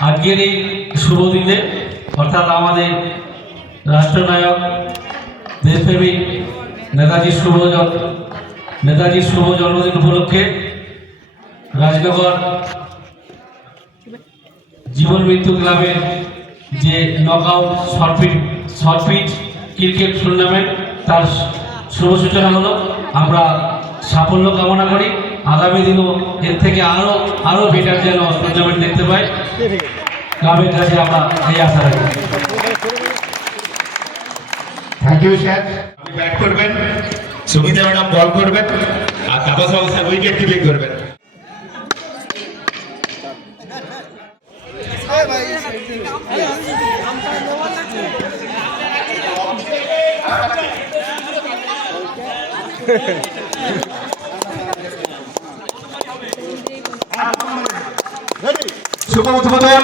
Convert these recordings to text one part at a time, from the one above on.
আজকের এই শুভ দিনে অর্থাৎ আমাদের রাষ্ট্রনায়ক দেশপ্রেমিক নেতাজির শুভ জন- নেতাজির শুভ জন্মদিন উপলক্ষে রাজনগর জীবন মৃত্যু ক্লাবের যে knockout short pitch short pitch cricket tournament তার শুভ সূচনা হলো। আমরা সাফল্য কামনা করি। আগামী দিনও এর থেকে আরও আরও বেটার যেন টুর্নামেন্ট দেখতে পাই। ক্লাবের কাছে আমরা এই আশা রাখি। থ্যাংক ইউ স্যার আপনি ব্যাট করবেন। সুমিতা ম্যাডাম বল করবেন। আর তাপস বাবু স্যার উইকেট কিপিং করবেন শুভ উদ্বোধন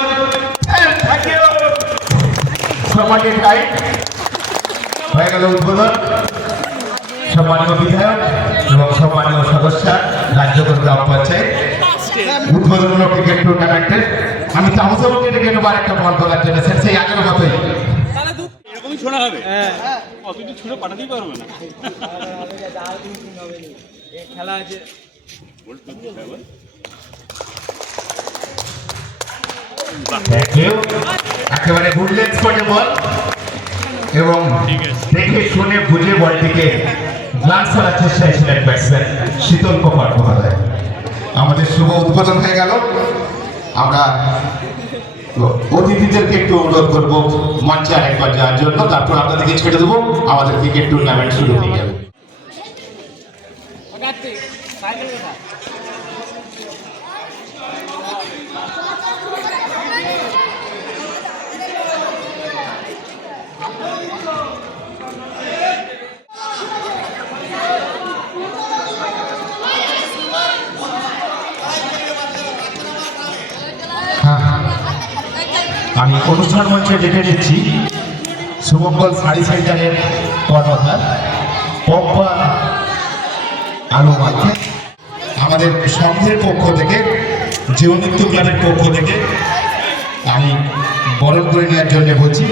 সবাইকে টাইট হয়ে গেল উদ্বোধন। সম্মানীয় বিধায়ক এবং সম্মানীয় সদস্য রাজ্যগর গ্রাম পঞ্চায়েত। উদ্বোধনমূলক ক্রিকেট টুর্নামেন্টের আমি তামসবাবুকে ডেকে নেব আরেকটা বল তোলার জন্য সেই আগের মতোই। এরকমই ছোড়া হবে? অত ছুড়ে পাঠাতেই পারবে না। খেলা আছে. একেবারে গুডলেন্স স্পটে বল। এবং দেখে শুনে বুঝে বলটিকে গ্লান্স করার চেষ্টায় ছিলেন ব্যাটসম্যান শীতল কুমার মহোদয়। আমাদের শুভ উদ্বোধন হয়ে গেল। আমরা অতিথিদেরকে একটু অনুরোধ করব মঞ্চে আরেকবার যাওয়ার জন্য। তারপর আপনাদেরকে ছেড়ে দেবো। আমাদের ক্রিকেট টুর্নামেন্ট শুরু হয়ে যাবে আমি অনুষ্ঠান মঞ্চে ডেকে নিচ্ছি। শুভঙ্গল শাড়ি সেন্টারের কর্ণধার পম্পা আলু মাখে আমাদের সংঘের পক্ষ থেকে জীবনৃত্য ক্লাবের পক্ষ থেকে আমি বরণ করে নেওয়ার জন্য বলছি।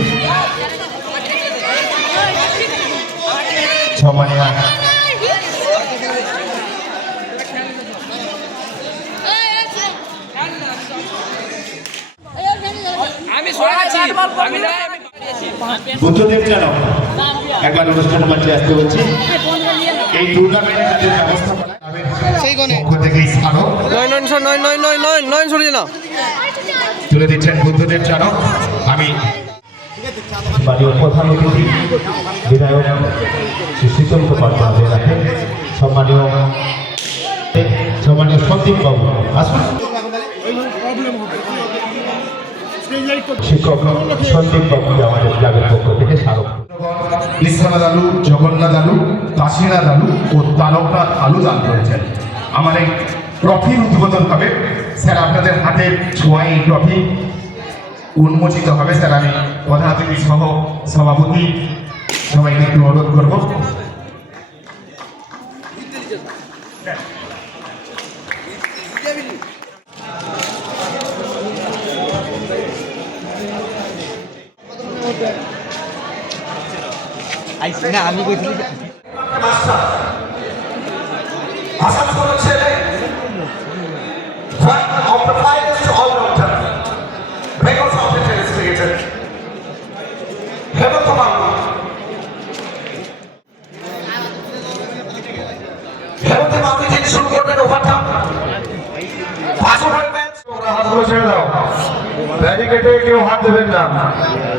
সম্মানীয় আমি বুদ্ধদেব জানো একবার অনুষ্ঠান মঞ্চে আসতে বলছি। এই টুর্নামেন্টের যে ব্যবস্থাপনা ক্লাবের পক্ষ থেকে স্মারক নয় নয় নয় নয় নয় নয় নয় তুলে দিচ্ছেন বুদ্ধদেব চানক আমি প্রধান অতিথি বিধায়ক শ্রী শীতল কুমার সম্মানীয় সম্মানীয় সন্দীপ বাবু। আসুন। শিক্ষক আলু, জগন্নাথ আলু, কাশীনাথ আলু ও তারকনাথ আলু দান করেছেন। আমার এই ট্রফির উদ্বোধন হবে। স্যার, আপনাদের হাতে ছোঁয়াই এই ট্রফি। উন্মোচিত হবে। স্যার, আমি প্রধান অতিথি সহ সভাপতি সবাইকে একটু অনুরোধ করব। হাত বসে দাও। ব্যারিকেডে কেউ হাত দেবেন না।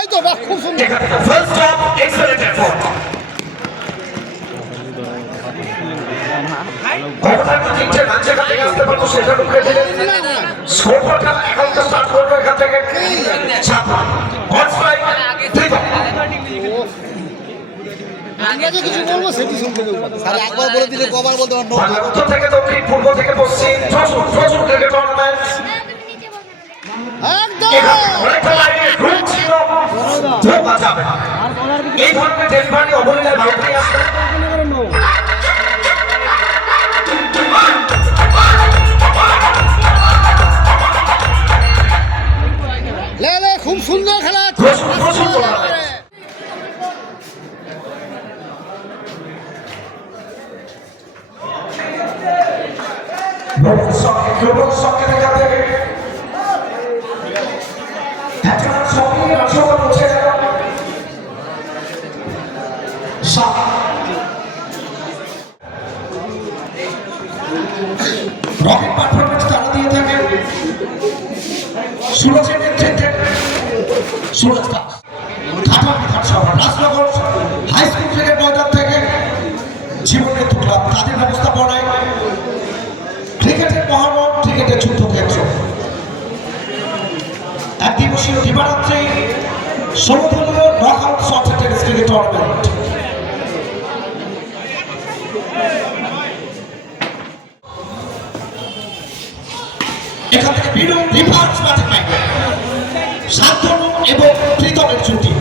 এই তো বাহ, খুব সুন্দর। First stop, excellent effort. কতটা তিনটে রান যেখান থেকে আসতে পারতো সেটা ঢুকে দিলেন। স্কোরটা এখন তো স্টার্ট করব এখান থেকে। ছাপা অন স্ট্রাইক দুই বল আমরা যে কিছু বলব সেটি শুনতে দেবো। তাহলে একবার বলে দিলে কবার বলতে পারব? উত্তর থেকে দক্ষিণ পূর্ব থেকে পশ্চিম যশোর যশোর ক্রিকেট টুর্নামেন্ট এই ধরনের ডেলিভারি অবলীলায় ভারতে আসবে পারফরমেন্স তারা দিয়ে থাকে। সুরজের নেতৃত্বে সুরজ দাস। ক্রিকেট ময়দান থেকে জীবন নেতৃত্ব ক্লাব তাদের ব্যবস্থাপনায় ক্রিকেটের মহারণ, ক্রিকেটের যুদ্ধক্ষেত্র এক দিবসীয় দিবারাত্রি ষোলদলীয় knock out short cricket tournament reverse পাইবে শান্তনু এবং প্রীতমের জুটি।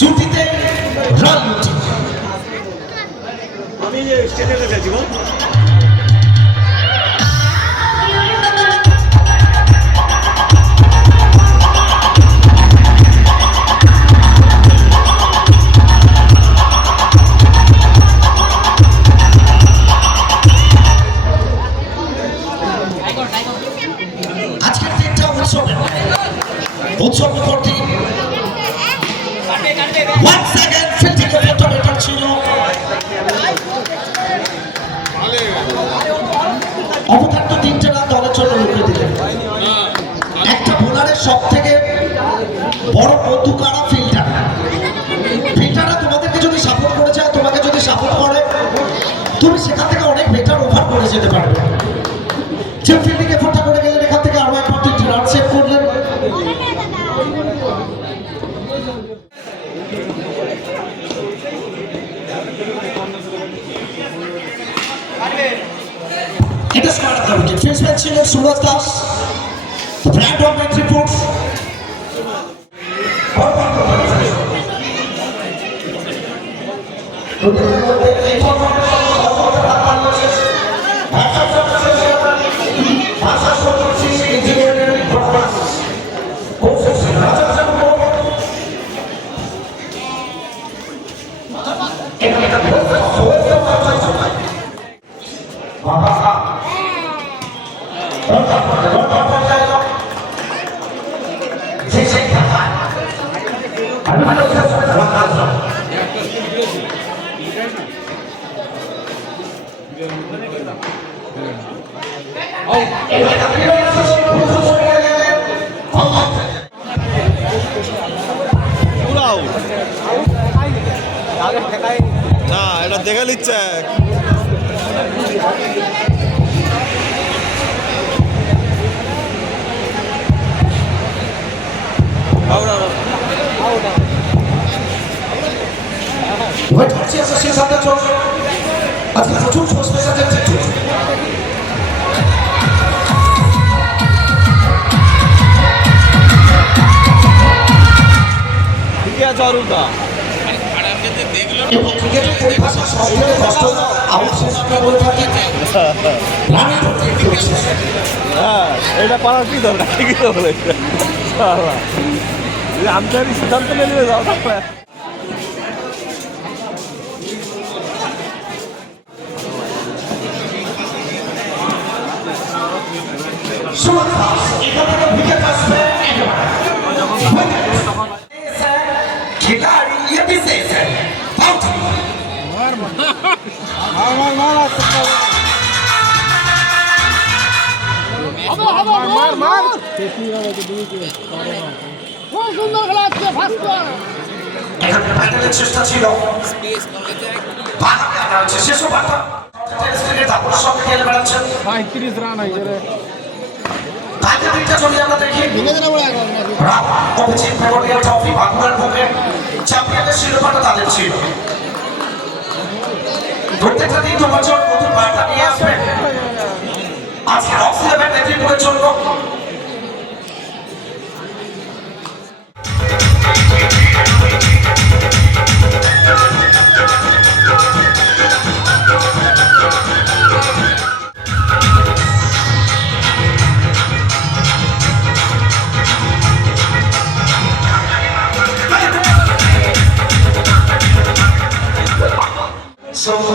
জুটিতে রাজনীতি। আমি স্টেজে গেছি উৎসব করতে ওয়ান সেকেন্ড ফিল্ডিং দিলেন। একটা বোলারের সব বড় বন্ধু কারা ফিল্টার ফিল্টাররা তোমাদেরকে যদি সাপোর্ট করে যায় তোমাকে যদি সাপোর্ট করে, তুমি সেখান থেকে অনেক বেটার ওভার করে যেতে পারবে। ছিলেন সুরজ দাস। ফ্ল্যাট অফ মেট্রিপুট না এটা দেখে নিচ্ছে। আউট শেষ আমরা বলে থাকি। রানের প্রতি হচ্ছে হ্যাঁ এটা পারার কি দরকার? ঠিকই তো Valla. आमच्या रिशी चालतं नाही जाऊ शकता खिलाडी मार मार मार খুব সুন্দর খেলা হচ্ছে ফার্স্ট এখানে ফাইনালের চেষ্টা ছিল শেষ ওভারটা তারপর সব খেলে বেড়াচ্ছেন পঁয়ত্রিশ রান হয়েছে রে। তাদের ছিল প্রত্যেকটা দিন দু নেতৃত্বের জন্য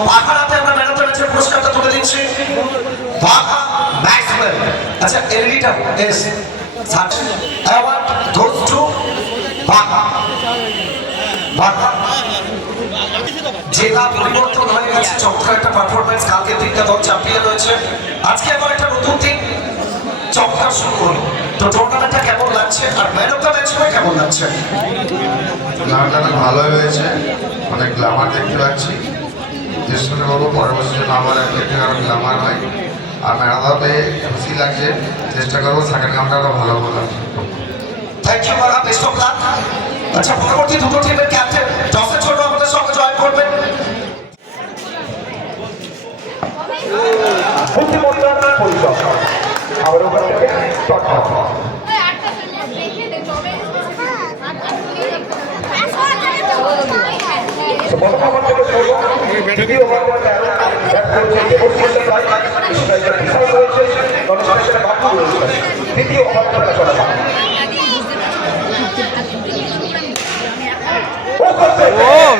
বাঘারাতে আমরা অফ দ্য পুরস্কারটা তুলে দিচ্ছি। বাঘা ম্যাক্সওয়েল। আচ্ছা এলইডিটা এস অ্যাওয়ার্ড গোজ জেলা পরিবর্তন হয়ে গেছে চমৎকার একটা পারফরমেন্স কালকে তিনটা দল চ্যাম্পিয়ন হয়েছে। আজকে আবার একটা নতুন দিন চমৎকার শুরু হলো তো টুর্নামেন্টটা কেমন লাগছে? আর ম্যান অফ দ্য ম্যাচ হয়ে কেমন লাগছে? অনেক ভালোই হয়েছে অনেক গ্ল্যামার দেখতে পাচ্ছি। বিশেষ করে বলব পরের বছর জন্য আবার একটা আরও গ্ল্যামার হয়। আর মেলাদা পেয়ে খুশি লাগছে চেষ্টা করব সেকেন্ড গানটা আরও ভালো বলার thank you best of luck আচ্ছা পরবর্তী দুটো টিমের ক্যাপ্টেন টসের জন্য আমাদের সঙ্গে জয়েন করবেন বুদ্ধিমত্তার পরিচয় আমার ওখান থেকে তথ্য আটটা দেখে দে তবে বর্তমান থেকে শুরু দ্বিতীয় ওভার ব্যাট করছে দেবশ্রী রায় স্ট্রাইকার বিশাল রয়েছে জনসাধারণের বাবু রয়েছে দ্বিতীয় ওভার খেলা চলে ও করছে ও